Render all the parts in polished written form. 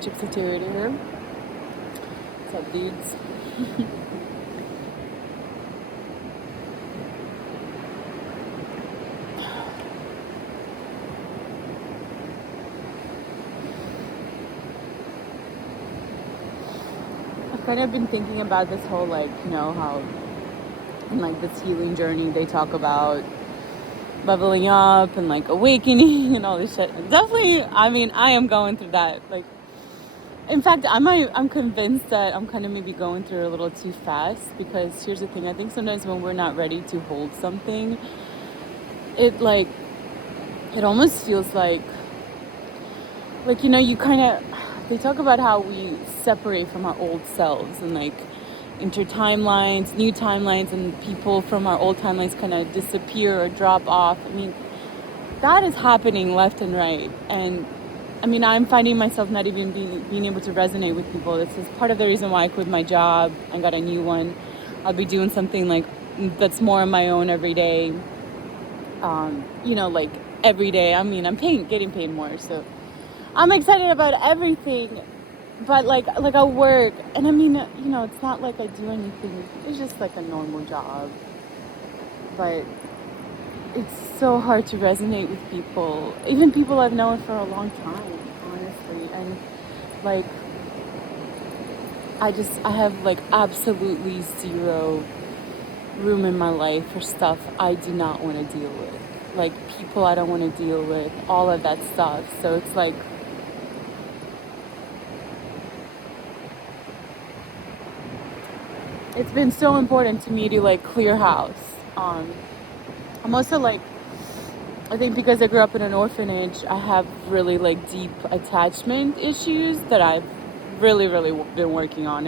Gypsy Charity here. What's up, dudes? I've kind of been thinking about this whole, how in, this healing journey they talk about leveling up and, awakening and all this shit. Definitely, I am going through that. In fact, I'm convinced that I'm kind of maybe going through it a little too fast, because here's the thing. I think sometimes when we're not ready to hold something, it, it almost feels you kind of, they talk about how we separate from our old selves and, enter timelines, new timelines, and people from our old timelines kind of disappear or drop off. That is happening left and right. And I'm finding myself not even being able to resonate with people. This is part of the reason why I quit my job and got a new one. I'll be doing something that's more on my own every day. Every day. I'm getting paid more, so I'm excited about everything. But I work, and it's not like I do anything. It's just like a normal job. But it's so hard to resonate with people, even people I've known for a long time, honestly. And I have absolutely zero room in my life for stuff I do not want to deal with, people I don't want to deal with, all of that stuff. So it's it's been so important to me to clear house. I'm also I think because I grew up in an orphanage, I have really deep attachment issues that I've really, really been working on.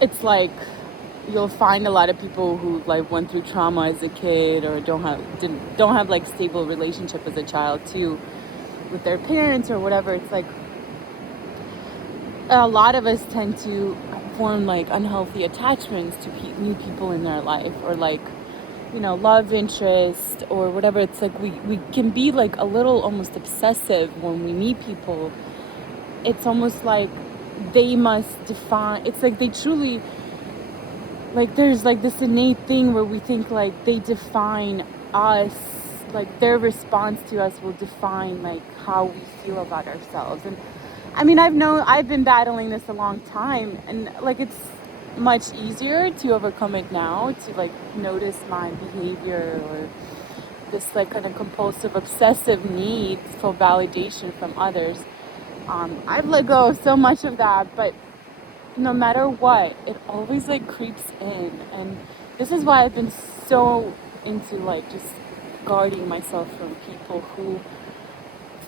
It's you'll find a lot of people who went through trauma as a kid, or don't have stable relationship as a child too with their parents or whatever. It's a lot of us tend to form unhealthy attachments to new people in their life, or love interest or whatever. It's we can be a little almost obsessive when we meet people. It's almost like they must define, it's they truly, there's this innate thing where we think they define us, their response to us will define how we feel about ourselves. And I've been battling this a long time, and it's much easier to overcome it now, to notice my behavior, or this kind of compulsive obsessive need for validation from others. I've let go of so much of that, but no matter what, it always creeps in. And this is why I've been so into just guarding myself from people who,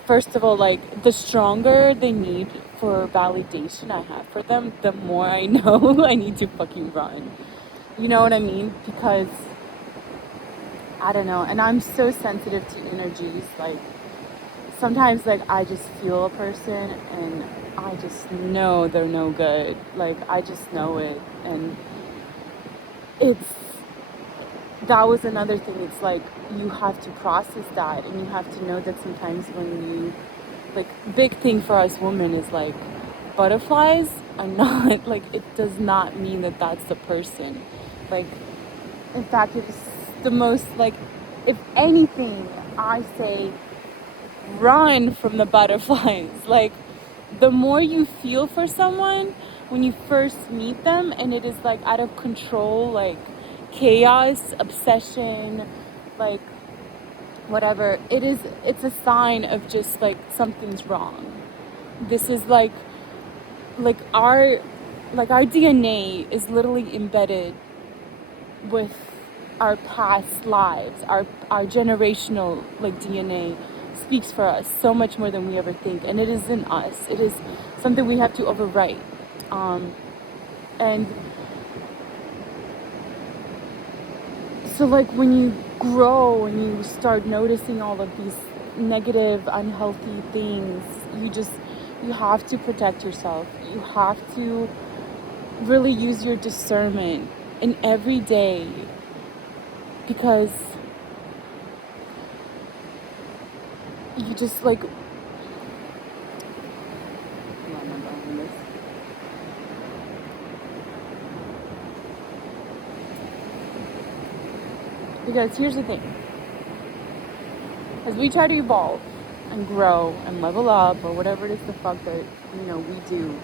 first of all, the stronger the need for validation I have for them, the more I know I need to fucking run. You know what I mean? Because I don't know, and I'm so sensitive to energies. Sometimes I just feel a person and I just know they're no good. I just know it. And that was another thing. It's you have to process that, and you have to know that sometimes when you, big thing for us women is butterflies are not, it does not mean that that's the person. In fact, it is the most, if anything, I say run from the butterflies. The more you feel for someone when you first meet them, and it is out of control, chaos, obsession, whatever, it's a sign of just something's wrong. This is our DNA is literally embedded with our past lives. Our generational DNA speaks for us so much more than we ever think, and it is in us. It is something we have to overwrite. And so when you grow and you start noticing all of these negative, unhealthy things, you have to protect yourself. You have to really use your discernment in every day, because you just Because here's the thing. As we try to evolve and grow and level up or whatever it is the fuck that, we do,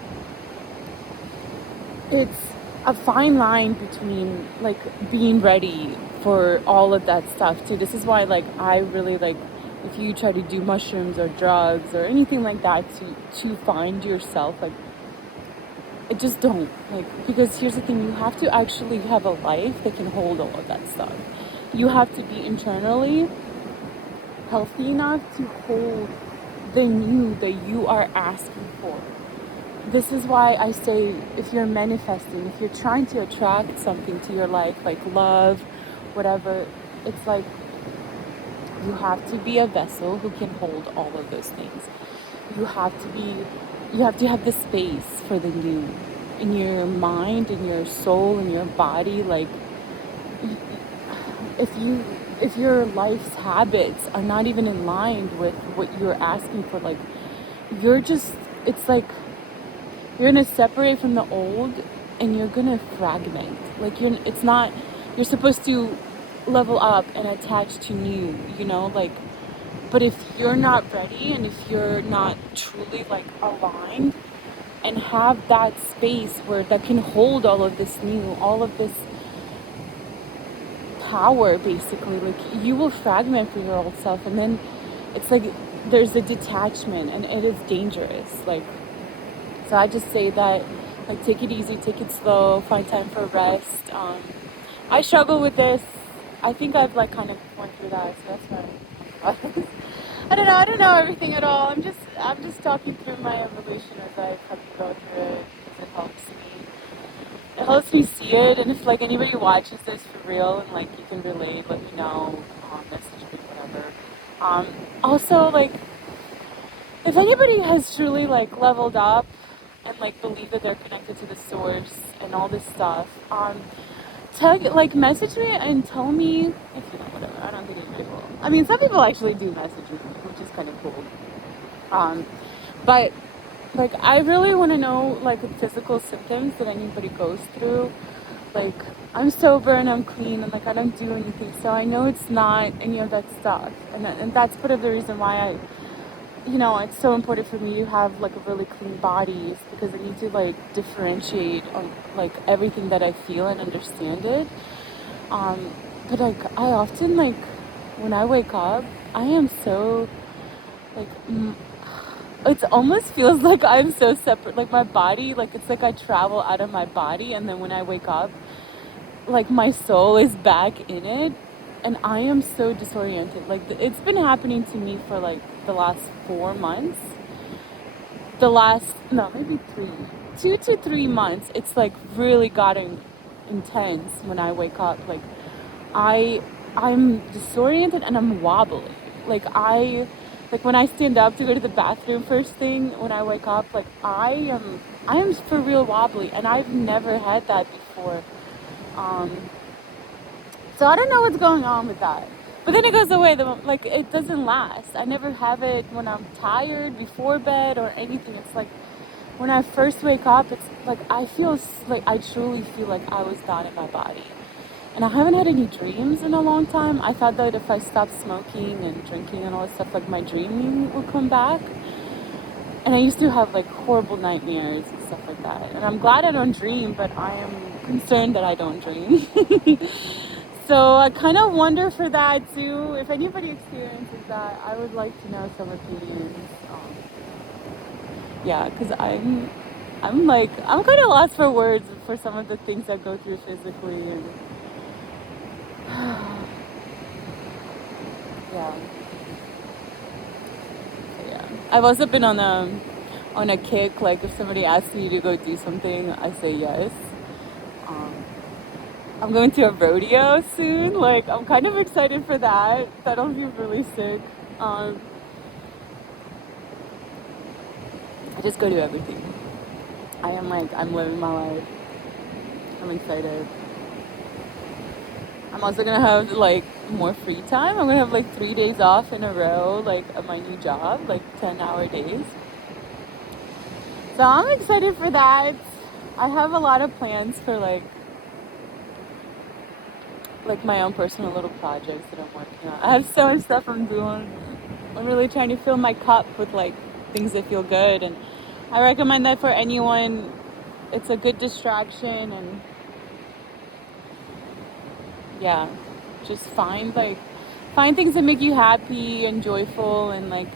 it's a fine line between like being ready for all of that stuff too. This is why like I really like if you try to do mushrooms or drugs or anything like that to find yourself, like I just don't like, because here's the thing, you have to actually have a life that can hold all of that stuff. You have to be internally healthy enough to hold the new that you are asking for. This is why I say, if you're manifesting, if you're trying to attract something to your life, like love, whatever, it's like you have to be a vessel who can hold all of those things. You have to have the space for the new in your mind, in your soul, in your body. Like if your life's habits are not even in line with what you're asking for, like it's like you're gonna separate from the old and you're gonna fragment. Like you're supposed to level up and attach to new, like, but if you're not ready and if you're not truly like aligned and have that space where that can hold all of this new, all of this power, basically, like you will fragment for your old self, and then it's like there's a detachment and it is dangerous. Like, so I just say that, like, take it easy, take it slow, find time for rest. I struggle with this. I think I've like kind of went through that, so that's why I don't know everything at all. I'm just talking through my evolution as I come to go through it, because it helps me see it. And if like anybody watches this for real and like you can relate, let me know, message me, whatever. Also, like, if anybody has truly like leveled up and like believe that they're connected to the source and all this stuff, message me and tell me if whatever. I don't think anybody will. I mean, some people actually do message me, which is kind of cool. But like I really want to know like the physical symptoms that anybody goes through. Like, I'm sober and I'm clean and like I don't do anything, so I know it's not any of that stuff. And that's part of the reason why it's so important for me to have like a really clean body, is because I need to like differentiate on like everything that I feel and understand it. But like I often, like, when I wake up, I am so like it almost feels like I'm so separate. Like my body, like it's like I travel out of my body, and then when I wake up, like my soul is back in it, and I am so disoriented. Like it's been happening to me for like the last 4 months. The last, no, maybe 2 to 3 months. It's like really gotten intense when I wake up. Like I'm disoriented and I'm wobbly. Like when I stand up to go to the bathroom first thing when I wake up, like I am for real wobbly, and I've never had that before. So I don't know what's going on with that. But then it goes away. Like, it doesn't last. I never have it when I'm tired, before bed, or anything. It's like when I first wake up, it's like I truly feel like I was not in my body. And I haven't had any dreams in a long time. I thought that if I stopped smoking and drinking and all that stuff, like my dreaming would come back. And I used to have like horrible nightmares and stuff like that. And I'm glad I don't dream, but I am concerned that I don't dream. So I kind of wonder for that too. If anybody experiences that, I would like to know some opinions. Yeah, because I'm kind of lost for words for some of the things I go through physically, and yeah, yeah. I've also been on a kick. Like if somebody asks me to go do something, I say yes. Um, I'm going to a rodeo soon. Like, I'm kind of excited for that. That'll be really sick. I just go to everything. I'm living my life. I'm excited. I'm also gonna have like more free time. I'm gonna have like 3 days off in a row, like at my new job, like 10-hour days. So I'm excited for that. I have a lot of plans for like like my own personal little projects that I'm working on. I have so much stuff I'm doing. I'm really trying to fill my cup with like things that feel good, and I recommend that for anyone. It's a good distraction, and yeah, just find things that make you happy and joyful, and like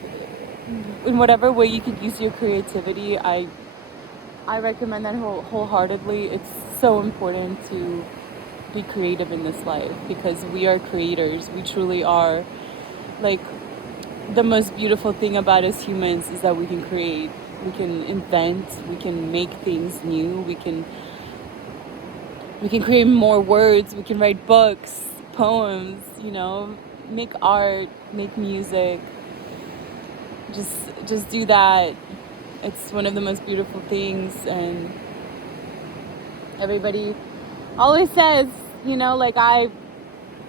in whatever way you could use your creativity. I recommend that wholeheartedly. It's so important to be creative in this life because we are creators. We truly are. Like, the most beautiful thing about us humans is that we can create, we can invent, we can make things new, we can create more words, we can write books, poems, make art, make music. Just do that. It's one of the most beautiful things, and everybody always says, like,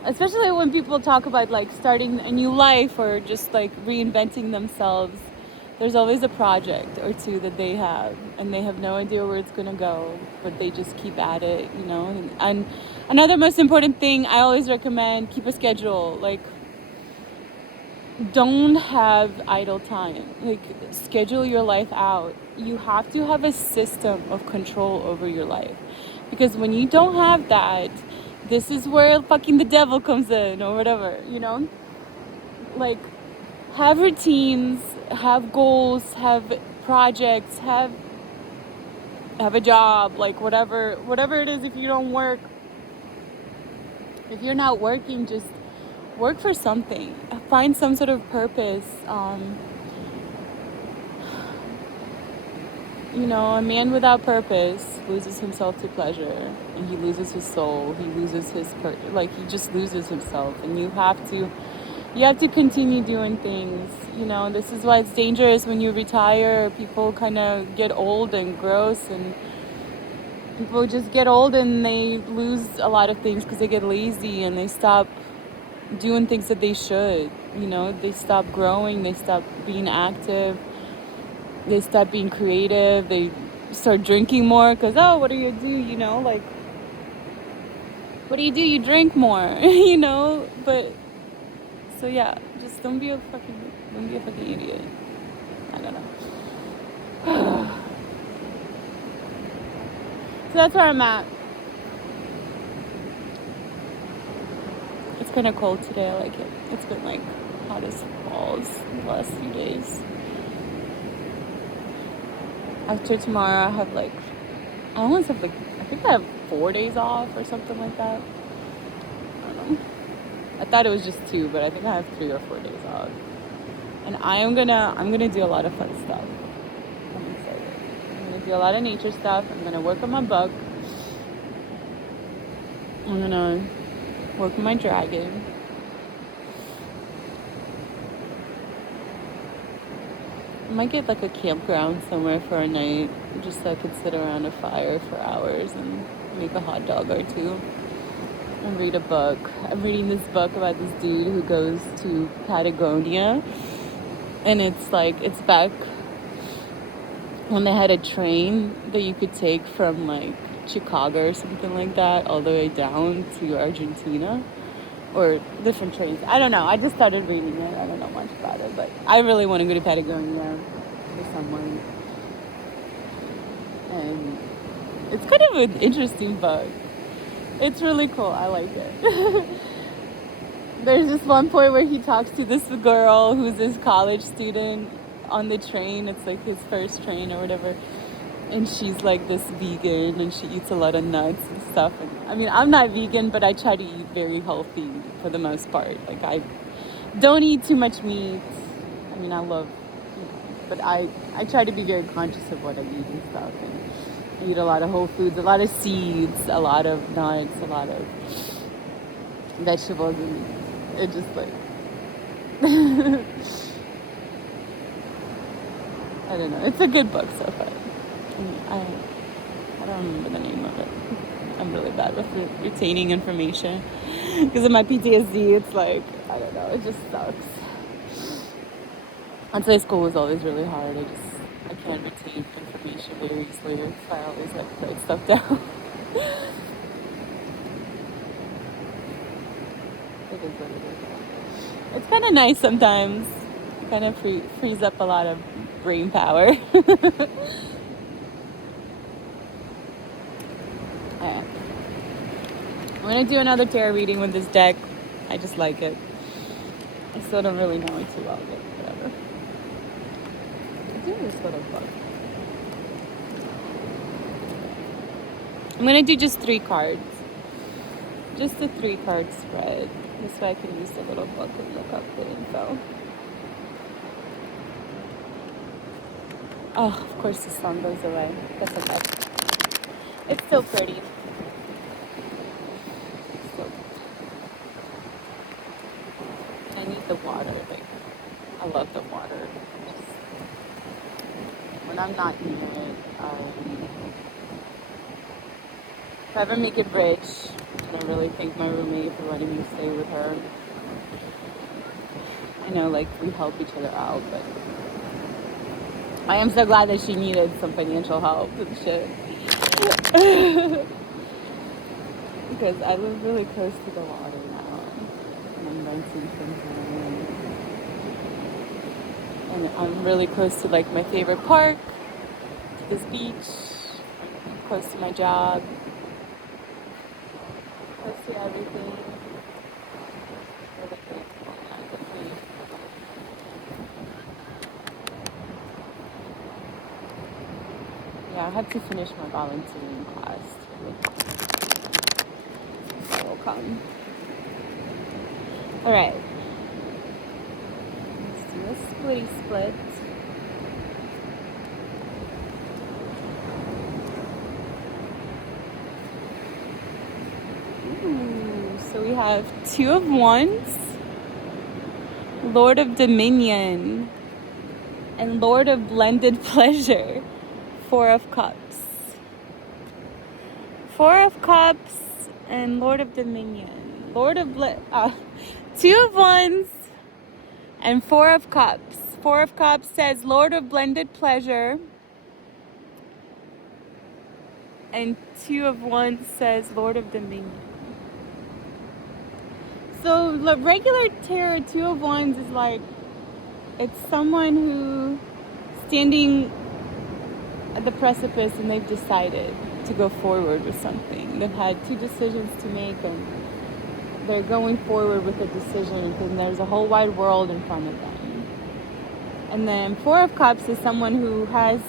especially when people talk about like starting a new life or just like reinventing themselves, there's always a project or two that they have, and they have no idea where it's going to go, but they just keep at it, and another most important thing I always recommend, keep a schedule. Like, don't have idle time. Like, schedule your life out. You have to have a system of control over your life, because when you don't have that, this is where fucking the devil comes in, or whatever, like, have routines, have goals, have projects, have a job, like whatever it is. If you're not working, just work for something, find some sort of purpose. A man without purpose loses himself to pleasure, and he loses his soul. He loses he just loses himself. And you have to continue doing things. This is why it's dangerous when you retire. People kind of get old and gross, and people just get old and they lose a lot of things because they get lazy and they stop doing things that they should. They stop growing, they stop being active, they stop being creative, they start drinking more because, what do you do, like, what do? You drink more, but, so yeah, just don't be a fucking idiot. I don't know. So that's where I'm at. It's kind of cold today, I like it. It's been like hot as balls the last few days. After tomorrow, I have I think I have 4 days off or something like that. I don't know. I thought it was just 2, but I think I have 3 or 4 days off. And I'm gonna do a lot of fun stuff. I'm excited. I'm gonna do a lot of nature stuff. I'm gonna work on my book. I'm gonna work on my dragon. I might get like a campground somewhere for a night, just so I could sit around a fire for hours and make a hot dog or two and read a book. I'm reading this book about this dude who goes to Patagonia, and it's back when they had a train that you could take from like Chicago or something like that all the way down to Argentina, or different trains. I don't know. I just started reading it. I don't know much about it, but I really want to go to Patagonia for someone. And it's kind of an interesting book. It's really cool. I like it. There's this one point where he talks to this girl who's this college student on the train. It's like his first train or whatever. And she's like this vegan, and she eats a lot of nuts and stuff. And I mean, I'm not vegan, but I try to eat very healthy for the most part. Like, I don't eat too much meat. I mean, I love, but I try to be very conscious of what I eat and stuff. And I eat a lot of whole foods, a lot of seeds, a lot of nuts, a lot of vegetables, and it just like I don't know. It's a good book so far. I don't remember the name of it. I'm really bad with retaining information because of my PTSD. It's like, I don't know, it just sucks. I'd say school was always really hard. I can't retain information very easily, so I always like write stuff down. It is what it is. It's kind of nice sometimes. Kind of frees up a lot of brain power. Alright. I'm going to do another tarot reading with this deck. I just like it. I still don't really know it too well, but whatever. I do this little book. I'm going to do just 3 cards. Just a 3-card spread. This way I can use the little book and look up the info. Oh, of course the sun goes away. That's okay. It's still pretty. I need the water. Like, I love the water. Just, when I'm not near it, if I ever make it rich, I really thank my roommate for letting me stay with her. I know, like, we help each other out, but I am so glad that she needed some financial help and shit. Because I live really close to the water now, and I'm renting from home. And I'm really close to, like, my favorite park, to this beach, I'm close to my job, close to everything. Really grateful. I'm complete. Yeah, I have to finish my volunteering class. That will come. Alright. Let's do a splitty split. Ooh, so we have 2 of Wands, Lord of Dominion, and Lord of Blended Pleasure. 4 of Cups. 4 of Cups and Lord of Dominion. 2 of Wands and 4 of Cups. 4 of Cups says Lord of Blended Pleasure. And 2 of Wands says Lord of Dominion. So the regular tarot 2 of Wands is like, it's someone who standing at the precipice and they've decided to go forward with something. They've had 2 decisions to make and they're going forward with a decision because there's a whole wide world in front of them. And then 4 of Cups is someone who has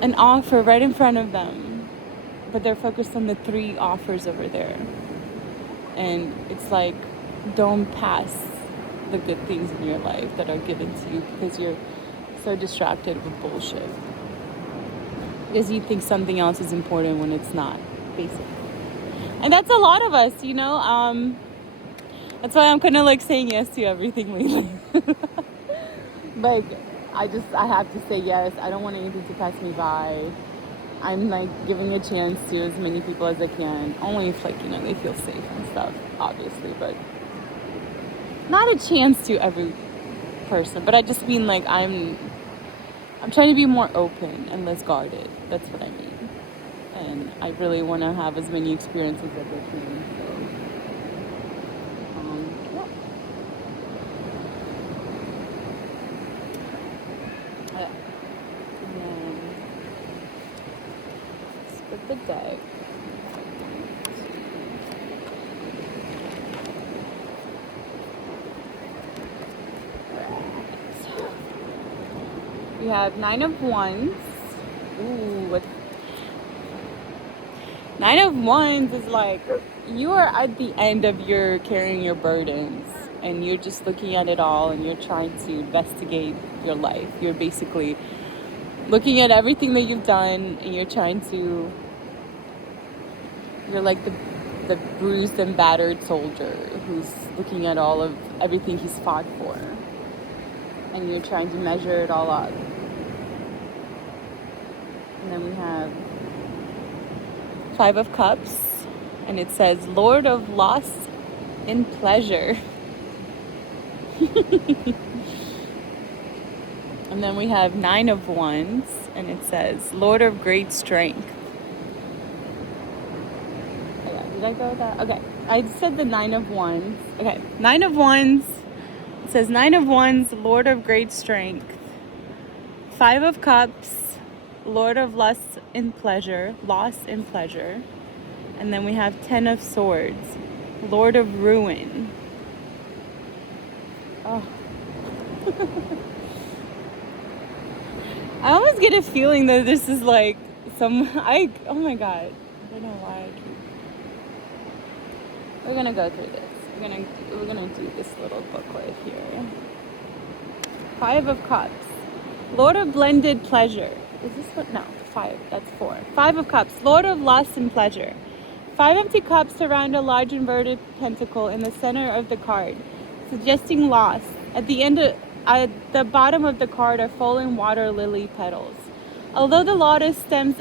an offer right in front of them, but they're focused on the 3 offers over there. And it's like, don't pass the good things in your life that are given to you because you're so distracted with bullshit. Because you think something else is important when it's not, basically. And that's a lot of us, you know. That's why I'm kind of like saying yes to everything lately. Like, I have to say yes. I don't want anything to pass me by. I'm like giving a chance to as many people as I can. Only if, like, you know, they feel safe and stuff, obviously. But not a chance to every person. But I just mean, like, I'm trying to be more open and less guarded. That's what I mean. And I really want to have as many experiences as I can. So, yeah. And then split the deck. We have 9 of Wands. Ooh, what? 9 of Wands is like, you are at the end of your carrying your burdens and you're just looking at it all and you're trying to investigate your life. You're basically looking at everything that you've done and you're like the bruised and battered soldier who's looking at all of everything he's fought for. And you're trying to measure it all up. And then we have 5 of Cups, and it says Lord of Loss in Pleasure. And then we have 9 of Wands, and it says Lord of Great Strength. Oh yeah, did I go with that? Okay. I said the Nine of Wands. Okay, Nine of Wands. It says Nine of Wands, Lord of great strength. Five of Cups, Lord of lust and pleasure, loss and pleasure. And then we have Ten of Swords, Lord of ruin. Oh. I almost get a feeling that this is like oh my god. I don't know why I keep. We're gonna go through this. We're gonna do this little booklet here. Five of Cups. Lord of blended pleasure. Is this what? No, five. That's four. Five of Cups. Lord of lust and pleasure. Five empty cups surround a large inverted pentacle in the center of the card, suggesting loss. At the bottom of the card are falling water lily petals. Although the lotus stems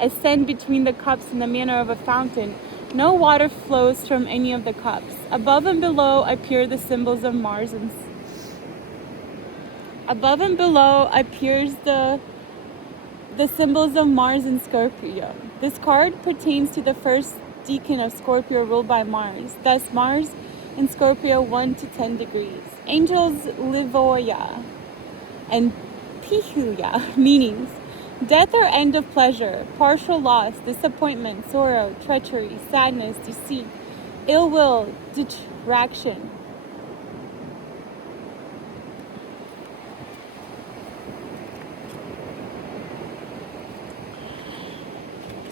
ascend between the cups in the manner of a fountain, no water flows from any of the cups. Above and below appear the symbols of Mars and above and below appears the symbols of Mars and Scorpio. This card pertains to the first decan of Scorpio ruled by Mars. Thus Mars in Scorpio 1 to 10 degrees. Angels Livoya and Pihuya meanings: death or end of pleasure, partial loss, disappointment, sorrow, treachery, sadness, deceit, ill will, detraction.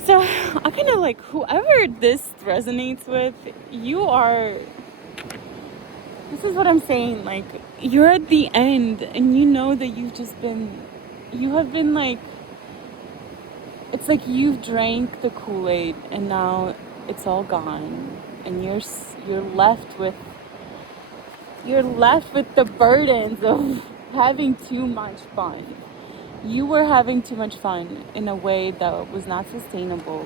So I kind of like, whoever this resonates with, this is what I'm saying, like, you're at the end and you know that you have been like, it's like you've drank the Kool-Aid and now it's all gone and you're left with the burdens of having too much fun. You were having too much fun in a way that was not sustainable,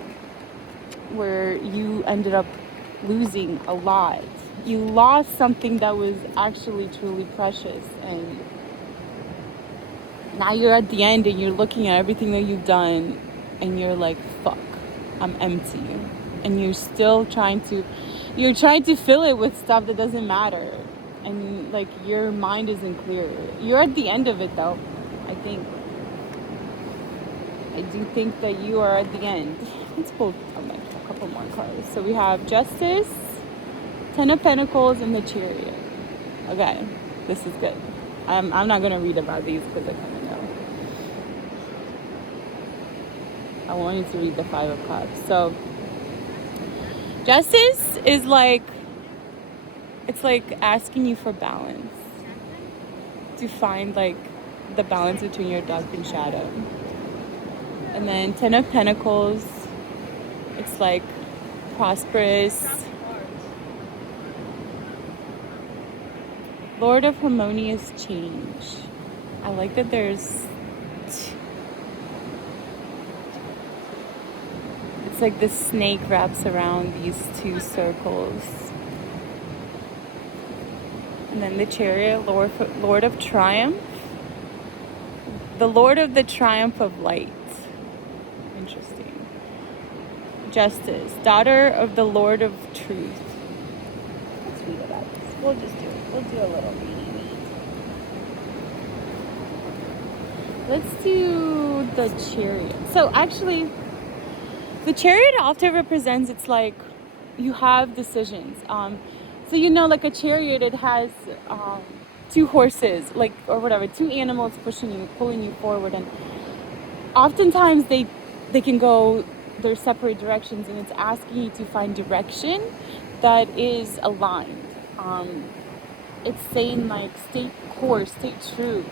where you ended up losing a lot. You lost something that was actually truly precious, and now you're at the end and you're looking at everything that you've done and you're like, fuck, I'm empty. And you're still trying to fill it with stuff that doesn't matter, and like your mind isn't clear. You're at the end of it though. I do think that you are at the end. Let's pull a couple more cards. So we have Justice, Ten of Pentacles, and the Chariot. Okay, this is good. I'm not going to read about these because I kind of know. I want you to read the Five of Cups. So Justice is like, it's like asking you for balance. To find like the balance between your dark and shadow. And then Ten of Pentacles, it's like prosperous. Lord of harmonious change. I like that there's, it's like the snake wraps around these two circles. And then the Chariot, Lord of triumph. The Lord of the triumph of light. Interesting. Justice, daughter of the Lord of truth. Let's read about this. We'll just do it. We'll do a little reading. Let's do the Chariot. So actually, the Chariot often represents, it's like you have decisions. So like a chariot, it has two horses, like, or whatever, two animals pulling you forward, and oftentimes they can go their separate directions, and it's asking you to find direction that is aligned. It's saying like, stay course, stay true,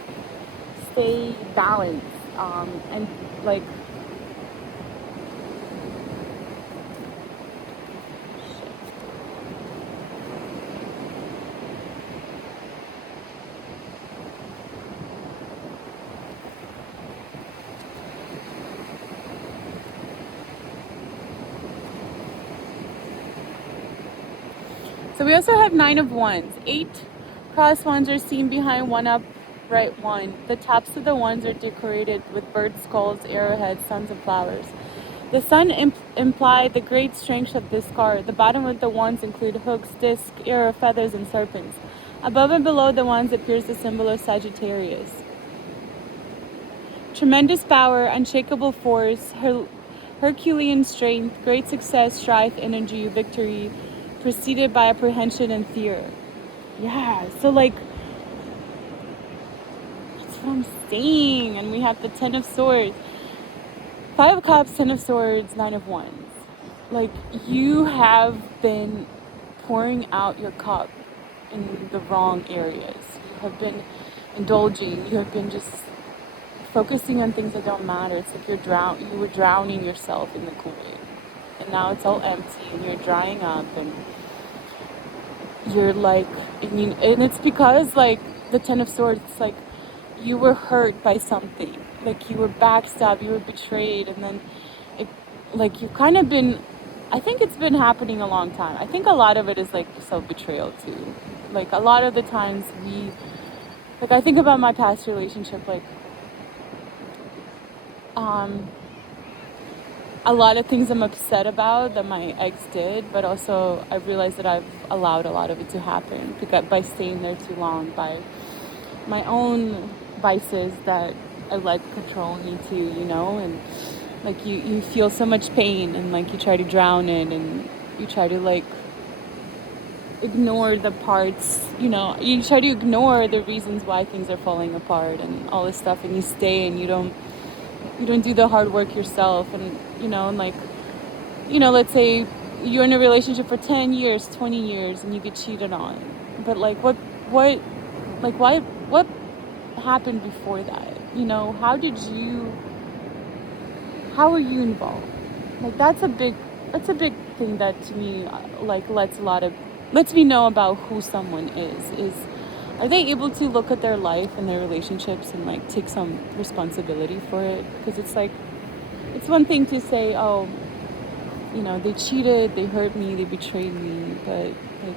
stay balanced, and like, so we also have Nine of Wands. 8 crossed wands are seen behind one up right one. The tops of the wands are decorated with bird skulls, arrowheads, suns, and flowers. The sun implied the great strength of this card. The bottom of the wands include hooks, discs, arrow, feathers, and serpents. Above and below the wands appears the symbol of Sagittarius. Tremendous power, unshakable force, Herculean strength, great success, strife, energy, victory, preceded by apprehension and fear. Yeah, so like, that's what I'm saying. And we have the Ten of Swords. Five of Cups, Ten of Swords, Nine of Wands. Like, you have been pouring out your cup in the wrong areas. You have been indulging. You have been just focusing on things that don't matter. It's like you were drowning yourself in the Kool-Aid. And now it's all empty and you're drying up and you're like, and it's because like the Ten of Swords, it's like you were hurt by something. Like you were backstabbed, you were betrayed, and then like you've kind of been, I think it's been happening a long time. I think a lot of it is like self-betrayal too. Like a lot of the times I think about my past relationship, like a lot of things I'm upset about that my ex did, but also I realized that I've allowed a lot of it to happen because by staying there too long, by my own vices that I let control me too, and like you feel so much pain and like you try to drown it and you try to like ignore the parts, you try to ignore the reasons why things are falling apart and all this stuff, and you stay and you don't do the hard work yourself. And and like let's say you're in a relationship for 10 years, 20 years, and you get cheated on, but like what happened before that? How were you involved? Like that's a big thing that to me like lets me know about who someone is are they able to look at their life and their relationships and like take some responsibility for it? Because it's like, it's one thing to say, oh, they cheated, they hurt me, they betrayed me, but like,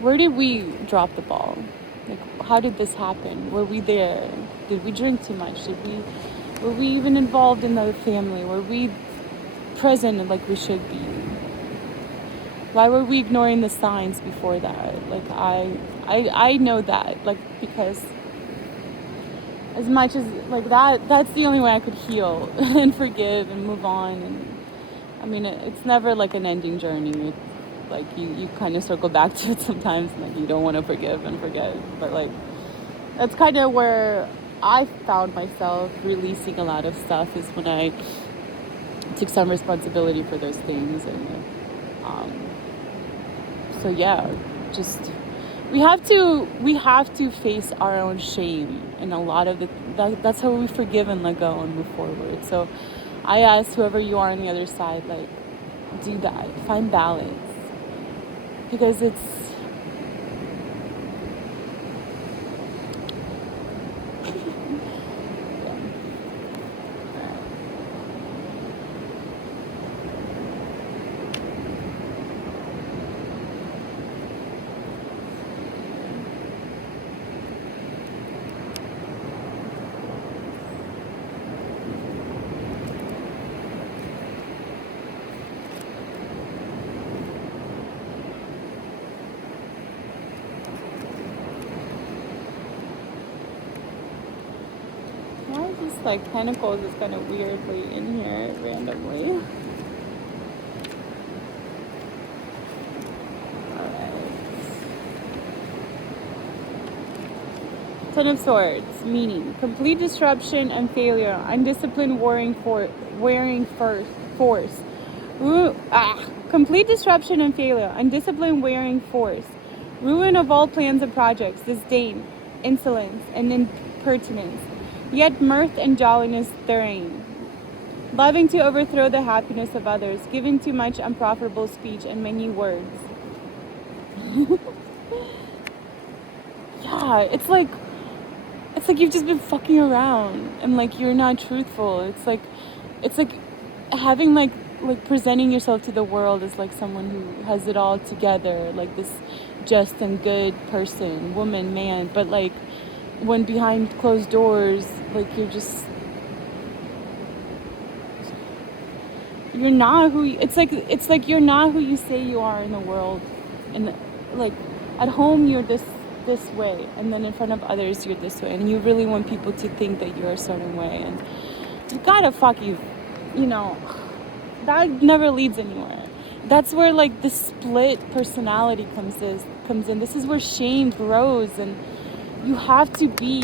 where did we drop the ball? Like, how did this happen? Were we there? Did we drink too much? Were we even involved in the family? Were we present like we should be? Why were we ignoring the signs before that? Like I know that, like, because as much as like that's the only way I could heal and forgive and move on. And I mean, it's never like an ending journey. It's like you kind of circle back to it sometimes, and like you don't want to forgive and forget. But like that's kind of where I found myself releasing a lot of stuff, is when I took some responsibility for those things. And so yeah, just we have to face our own shame, and a lot of that's how we forgive and let go and move forward. So I ask whoever you are on the other side, like, do that, find balance, because it's like Pentacles is kind of weirdly in here randomly. Alright. Ten of Swords, meaning complete disruption and failure, undisciplined wearing force. Complete disruption and failure, undisciplined wearing force, ruin of all plans and projects, disdain, insolence, and impertinence. Yet mirth and jolliness their aim. Loving to overthrow the happiness of others, giving too much unprofitable speech and many words. Yeah, it's like you've just been fucking around and like you're not truthful. It's like having like like presenting yourself to the world as like someone who has it all together, like this just and good person, woman, man, but like when behind closed doors, like you're not who you, it's like you're not who you say you are in the world. And like at home you're this way, and then in front of others you're this way, and you really want people to think that you're a certain way, and you gotta you know, that never leads anywhere. That's where like the split personality comes in. This is where shame grows, and you have to be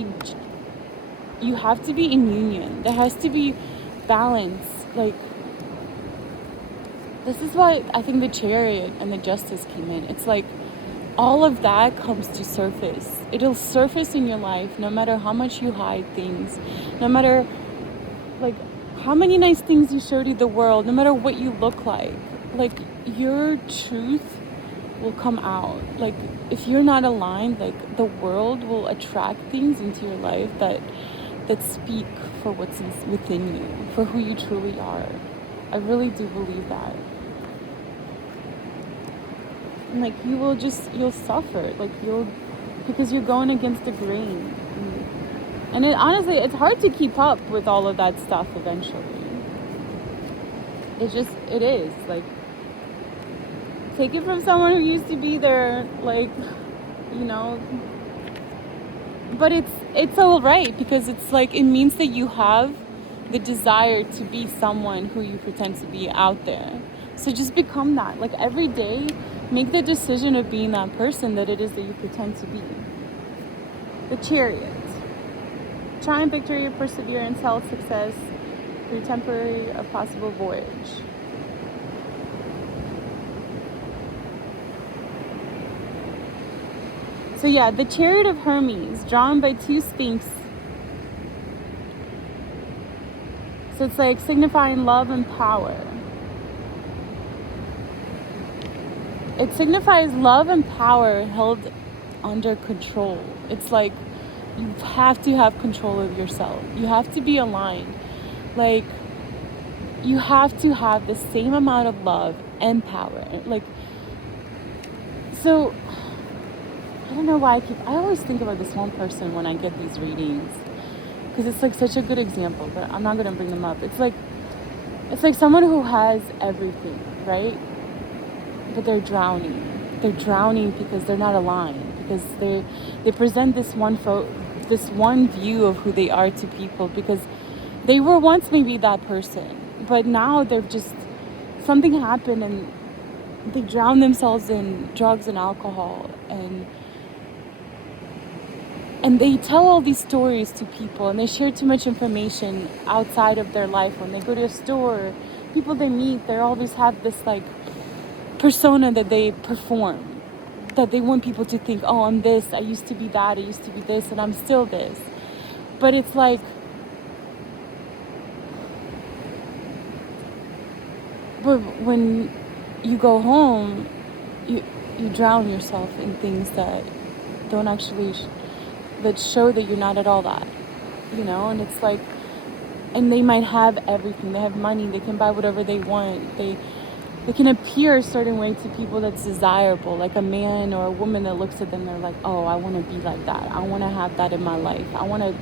in union. There has to be balance. Like, this is why I think the Chariot and the Justice came in. It's like all of that comes to surface. It'll surface in your life no matter how much you hide things, no matter like how many nice things you show to the world, no matter what you look like. Like, your truth will come out. Like, if you're not aligned, like, the world will attract things into your life that speak for what's within you, for who you truly are. I really do believe that. And like, you'll suffer, like, because you're going against the grain. And honestly, it's hard to keep up with all of that stuff eventually. It is. Like, take it from someone who used to be there, like, you know. But it's all right, because it's like, it means that you have the desire to be someone who you pretend to be out there. So just become that. Like, every day, make the decision of being that person that it is that you pretend to be. The Chariot. Triumph, victory, perseverance, health, success, through temporary or possible voyage. So yeah, the Chariot of Hermes, drawn by two Sphinx. So it's like signifying love and power. It signifies love and power held under control. It's like, you have to have control of yourself. You have to be aligned. Like, you have to have the same amount of love and power. Like, so, I don't know why I always think about this one person when I get these readings, because it's like such a good example, but I'm not going to bring them up. It's like someone who has everything, right? But they're drowning. They're drowning because they're not aligned, because they present this one view of who they are to people, because they were once maybe that person, but now they've just, something happened and they drown themselves in drugs and alcohol, and they tell all these stories to people, and they share too much information outside of their life. When they go to a store, people they meet, they always have this like persona that they perform, that they want people to think, oh, I'm this, I used to be that, I used to be this, and I'm still this. But it's like, but when you go home, you drown yourself in things that don't actually that show that you're not at all that, you know. And it's like, and they might have everything, they have money, they can buy whatever they want, they can appear a certain way to people that's desirable, like a man or a woman that looks at them, they're like, oh, I want to be like that, I want to have that in my life, I want to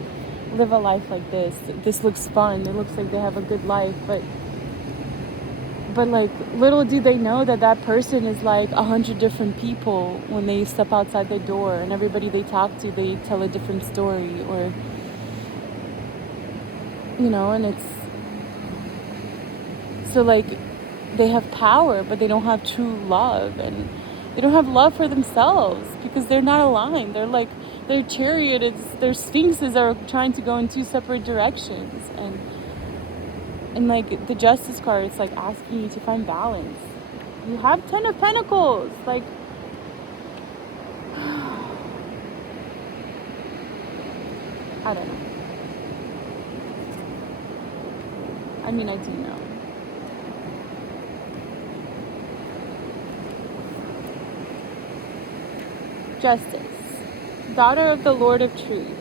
live a life like this looks fun, it looks like they have a good life, but like, little do they know that that person is like 100 different people when they step outside the door, and everybody they talk to, they tell a different story, or, you know. And it's so like, they have power, but they don't have true love, and they don't have love for themselves because they're not aligned. They're like, their chariot, their sphinxes are trying to go in two separate directions, and like the Justice card, it's like asking you to find balance. You have 10 of Pentacles, like, I don't know. I mean, I do know. Justice, daughter of the Lord of Truth.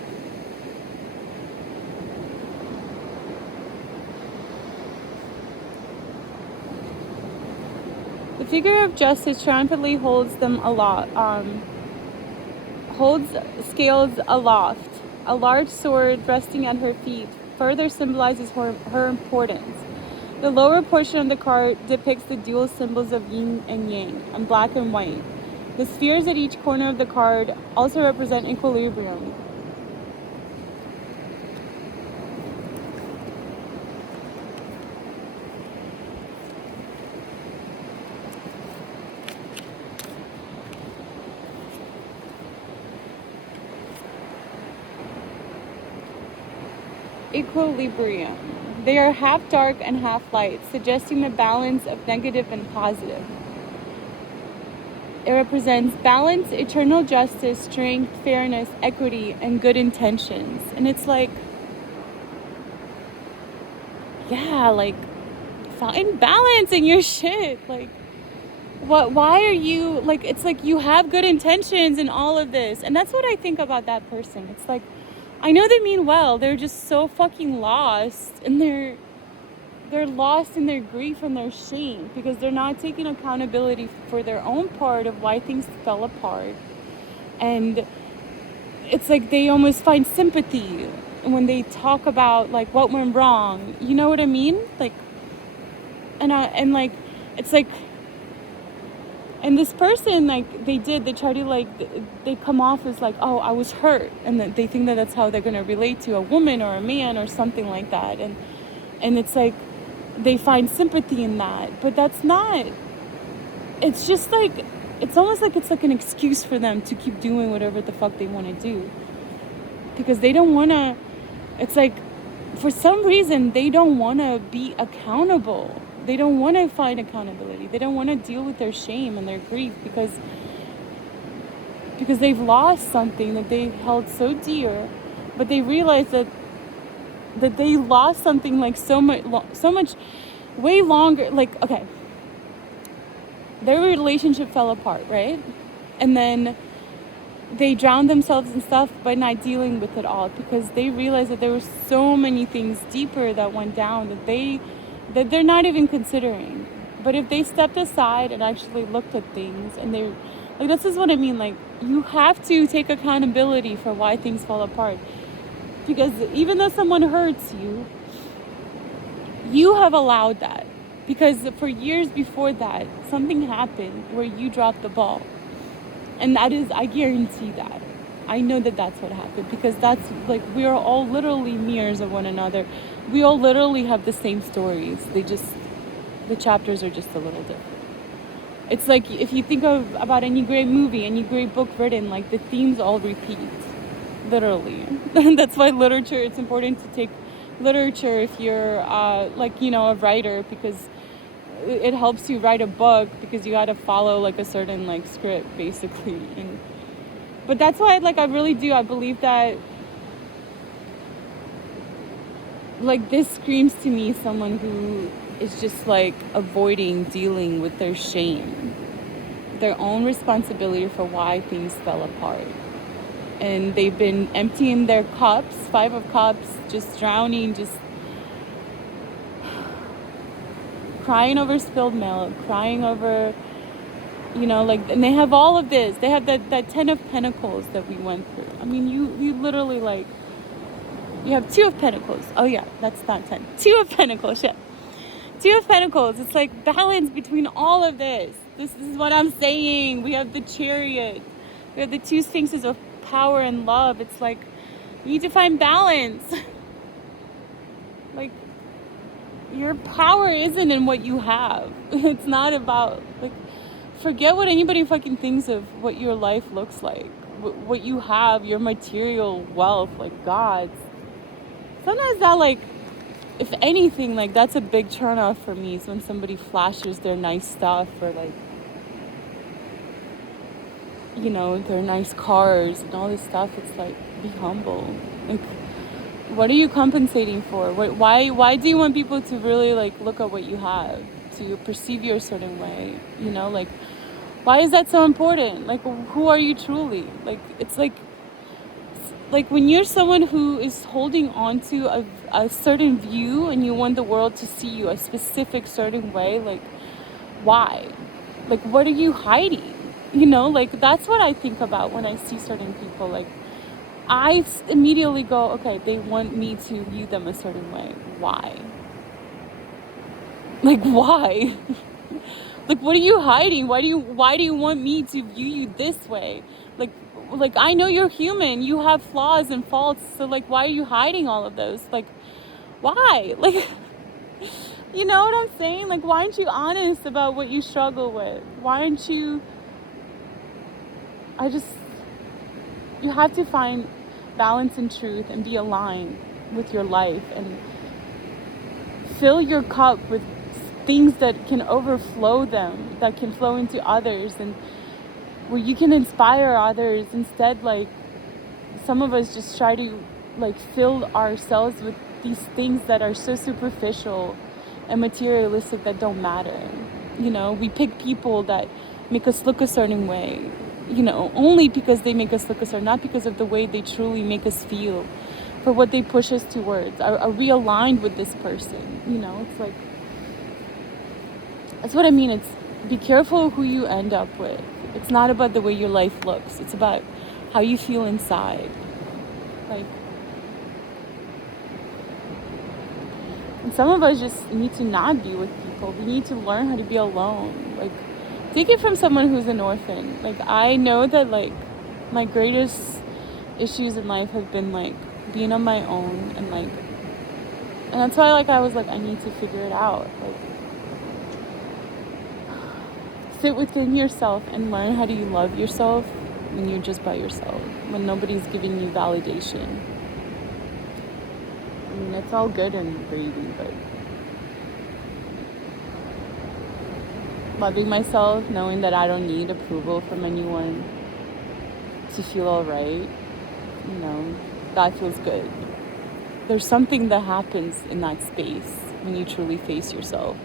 The figure of justice triumphantly holds them holds scales aloft. A large sword resting at her feet further symbolizes her importance. The lower portion of the card depicts the dual symbols of yin and yang, and black and white. The spheres at each corner of the card also represent equilibrium. Equilibrium. They are half dark and half light, suggesting the balance of negative and positive. It represents balance, eternal justice, strength, fairness, equity, and good intentions. And it's like, yeah, like, find balance in your shit. Like, why are you, like, it's like you have good intentions in all of this. And that's what I think about that person. It's like, I know they mean well. They're just so fucking lost, and they're lost in their grief and their shame because they're not taking accountability for their own part of why things fell apart. And it's like they almost find sympathy when they talk about like what went wrong. You know what I mean? Like, and like, it's like, and this person, like, they try to, like, they come off as like, oh, I was hurt, and they think that that's how they're going to relate to a woman or a man or something like that. And it's like they find sympathy in that, but that's not, it's just like, it's almost like it's like an excuse for them to keep doing whatever the fuck they want to do, because they don't want to, it's like, for some reason, they don't want to be accountable. They don't want to find accountability. They don't want to deal with their shame and their grief because they've lost something that they held so dear, but they realize that they lost something like so much way longer. Like, okay, their relationship fell apart, right? And then they drowned themselves in stuff by not dealing with it all, because they realized that there were so many things deeper that went down that they're not even considering. But if they stepped aside and actually looked at things, and they, like, this is what I mean, like, you have to take accountability for why things fall apart. Because even though someone hurts you, you have allowed that. Because for years before that, something happened where you dropped the ball. And that is, I guarantee that. I know that that's what happened, because that's, like, we are all literally mirrors of one another. We all literally have the same stories. The chapters are just a little different. It's like, if you think about any great movie, any great book written, like, the themes all repeat. Literally. That's why literature, it's important to take literature if you're, like, you know, a writer, because it helps you write a book, because you got to follow, like, a certain, like, script, basically. But that's why, like, I really do, I believe that, like, this screams to me someone who is just, like, avoiding dealing with their shame, their own responsibility for why things fell apart. And they've been emptying their cups, 5 of cups, just drowning, just crying over spilled milk, crying over, you know, like, and they have all of this. They have that 10 of Pentacles that we went through. I mean, you literally, like, you have 2 of Pentacles. Oh yeah, that's not 10. 2 of Pentacles, yeah. 2 of Pentacles. It's like balance between all of this. This is what I'm saying. We have the Chariot. We have the 2 Sphinxes of power and love. It's like, you need to find balance. Like, your power isn't in what you have. It's not about, like, forget what anybody fucking thinks of what your life looks like. What you have, your material wealth, like, God's. Sometimes that, like, if anything, like, that's a big turn off for me, is when somebody flashes their nice stuff, or, like, you know, their nice cars and all this stuff. It's like, be humble. Like, what are you compensating for? Why do you want people to really, like, look at what you have, to perceive you a certain way? You know, like, why is that so important? Like, who are you truly? Like, it's like when you're someone who is holding on to a certain view, and you want the world to see you a specific certain way, like, why? Like, what are you hiding? You know, like, that's what I think about when I see certain people. Like, immediately go, okay, they want me to view them a certain way. Why? Like, why? Like, what are you hiding? Why do you want me to view you this way? Like like I know you're human. You have flaws and faults. So like, why are you hiding all of those? Like, why? Like, you know what I'm saying? Like, why aren't you honest about what you struggle with? Why aren't you I just you have to find balance and truth and be aligned with your life and fill your cup with things that can overflow them, that can flow into others, and where you can inspire others. Instead, like, some of us just try to like fill ourselves with these things that are so superficial and materialistic that don't matter. You know, we pick people that make us look a certain way, you know, only because they make us look a certain, not because of the way they truly make us feel, for what they push us towards. Are we aligned with this person? You know, it's like, that's what I mean. It's, be careful who you end up with. It's not about the way your life looks. It's about how you feel inside. Like, and some of us just need to not be with people. We need to learn how to be alone. Like, take it from someone who's an orphan. Like, I know that, like, my greatest issues in life have been, like, being on my own, and, like, and that's why, like, I was like, I need to figure it out. Like, sit within yourself and learn how do you love yourself when you're just by yourself, when nobody's giving you validation. I mean, it's all good and gravy, but loving myself, knowing that I don't need approval from anyone to feel all right, you know, that feels good. There's something that happens in that space when you truly face yourself.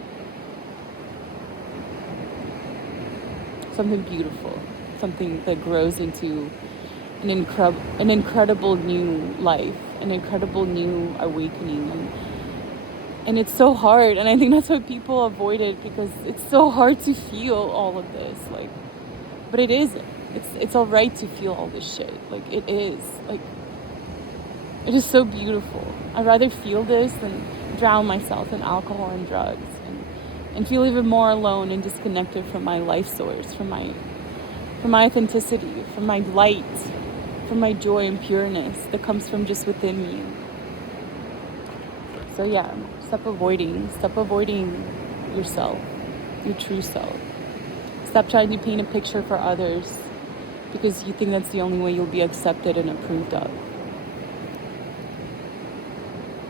Something beautiful, something that grows into an incredible new life, an incredible new awakening. And it's so hard, and I think that's why people avoid it, because it's so hard to feel all of this. Like, but it isn't. It's all right to feel all this shit. Like, it is. Like, it is so beautiful. I'd rather feel this than drown myself in alcohol and drugs, and feel even more alone and disconnected from my life source, from my authenticity, from my light, from my joy and pureness that comes from just within me. So yeah, stop avoiding yourself, your true self. Stop trying to paint a picture for others because you think that's the only way you'll be accepted and approved of.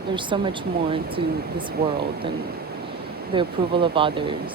There's so much more to this world than the approval of others